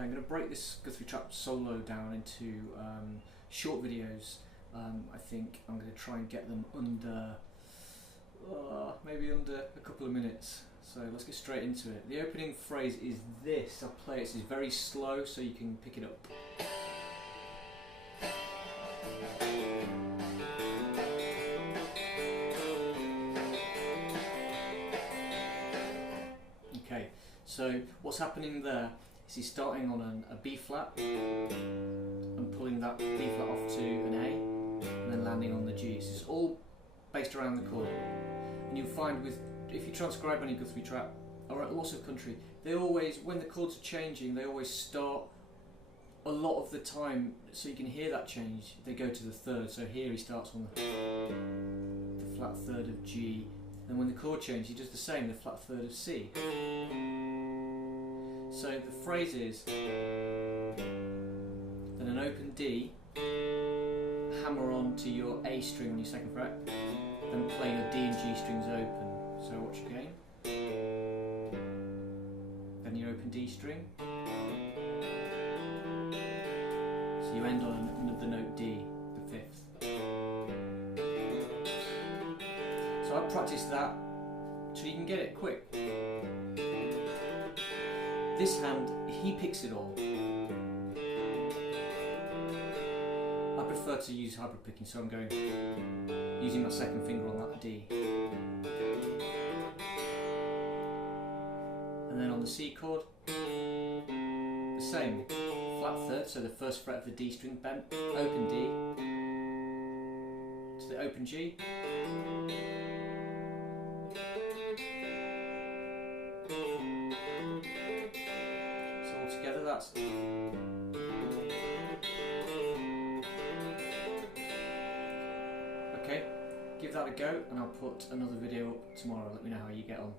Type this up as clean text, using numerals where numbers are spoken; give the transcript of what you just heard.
Okay, I'm going to break this Guthrie Trapp solo down into short videos. I think I'm going to try and get them under, maybe under a couple of minutes. So let's get straight into it. The opening phrase is this. I'll play it. It's very slow so you can pick it up. Okay, so what's happening there is he's starting on a B flat and pulling that B flat off to an A and then landing on the G. So it's all based around the chord. And you'll find if you transcribe any Guthrie Trapp or lots of country, they always, when the chords are changing, they always start a lot of the time, so you can hear that change, they go to the third. So here he starts on the flat third of G, and when the chord changes he does the same, the flat third of C. So the phrase is then an open D, hammer on to your A string on your second fret, then play your D and G strings open. So watch again. Then your open D string. So you end on the note D, the fifth. So I practiced that so you can get it quick. This hand, he picks it all. I prefer to use hybrid picking, so I'm going using my second finger on that D. And then on the C chord, the same, flat third, so the first fret of the D string bent, open D, to the open G, so all together that's okay. Give that a go and I'll put another video up tomorrow. Let me know how you get on.